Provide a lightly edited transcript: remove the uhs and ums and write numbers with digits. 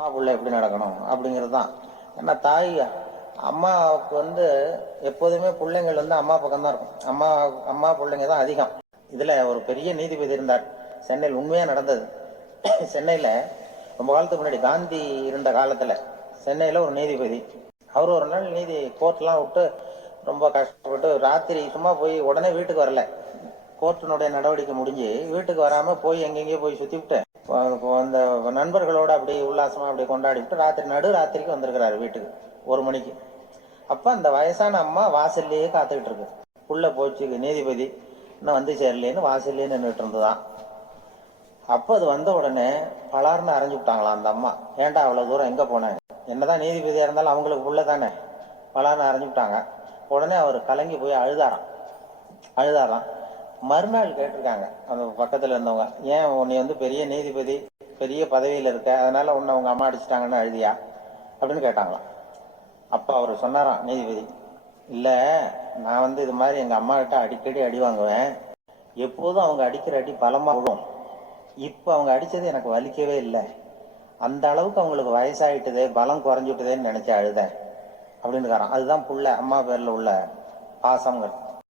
அம்மா பிள்ளை எப்படி நடக்கணும் அப்படிங்கிறது தான். ஏன்னா தாய் அம்மாவுக்கு எப்போதுமே பிள்ளைங்கள் அம்மா பக்கம் தான் இருக்கும். அம்மா அம்மா பிள்ளைங்க தான் அதிகம். இதுல ஒரு பெரிய நீதிபதி இருந்தார், சென்னையில். உண்மையா நடந்தது. சென்னையில ரொம்ப காலத்துக்கு முன்னாடி காந்தி இருந்த காலத்துல சென்னையில ஒரு நீதிபதி, அவர் ஒரு நாள் கோர்ட்லாம் விட்டு ரொம்ப கஷ்டப்பட்டு ராத்திரி சும்மா போய் உடனே வீட்டுக்கு வரல. கோர்ட்டினுடைய நடவடிக்கை முடிஞ்சு வீட்டுக்கு வராம போய் எங்கெங்கேயோ போய் சுத்தி விட்டு அந்த நண்பர்களோட அப்படி உல்லாசமா அப்படி கொண்டாடி விட்டு நடு ராத்திரிக்கு வந்திருக்கிறாரு வீட்டுக்கு 1 மணிக்கு. அப்ப அந்த வயசான அம்மா வாசல்லையே காத்துக்கிட்டு இருக்கு. உள்ள போச்சு நீதிபதி இன்னும் வந்து சேரலேன்னு வாசல்லையே நின்றுட்டு இருந்துதான். அப்ப அது வந்த உடனே பலார்னு அரைஞ்சு விட்டாங்களாம் அந்த அம்மா. ஏன்டா அவ்வளவு தூரம் எங்க போனேன்? என்னதான் நீதிபதியா இருந்தாலும் அவங்களுக்கு புள்ள தானே. பலார்னு அரைஞ்சு விட்டாங்க. உடனே அவர் கலங்கி போய் அழுதாராம். மறுநாள் கேட்டிருக்காங்க அந்த பக்கத்துல இருந்தவங்க, ஏன் உன்னை பெரிய நீதிபதி, பெரிய பதவியில இருக்க, அதனால உன்னை உங்க அம்மா அடிச்சுட்டாங்கன்னு அழுதியா அப்படின்னு கேட்டாங்களாம். அப்ப அவர் சொன்னாராம் நீதிபதி, இல்ல நான் இது மாதிரி எங்க அம்மா கிட்ட அடிக்கடி அடி வாங்குவேன். எப்போதும் அவங்க அடிக்கிற அடி பலமா விடும். இப்ப அவங்க அடிச்சது எனக்கு வலிக்கவே இல்லை. அந்த அளவுக்கு அவங்களுக்கு வயசாயிட்டுதே, பலம் குறைஞ்சுட்டுதேன்னு நினைச்சு அழுதேன் அப்படின்னு. அதுதான் புள்ள அம்மா பேர்ல உள்ள பாசம்ங்கிறது.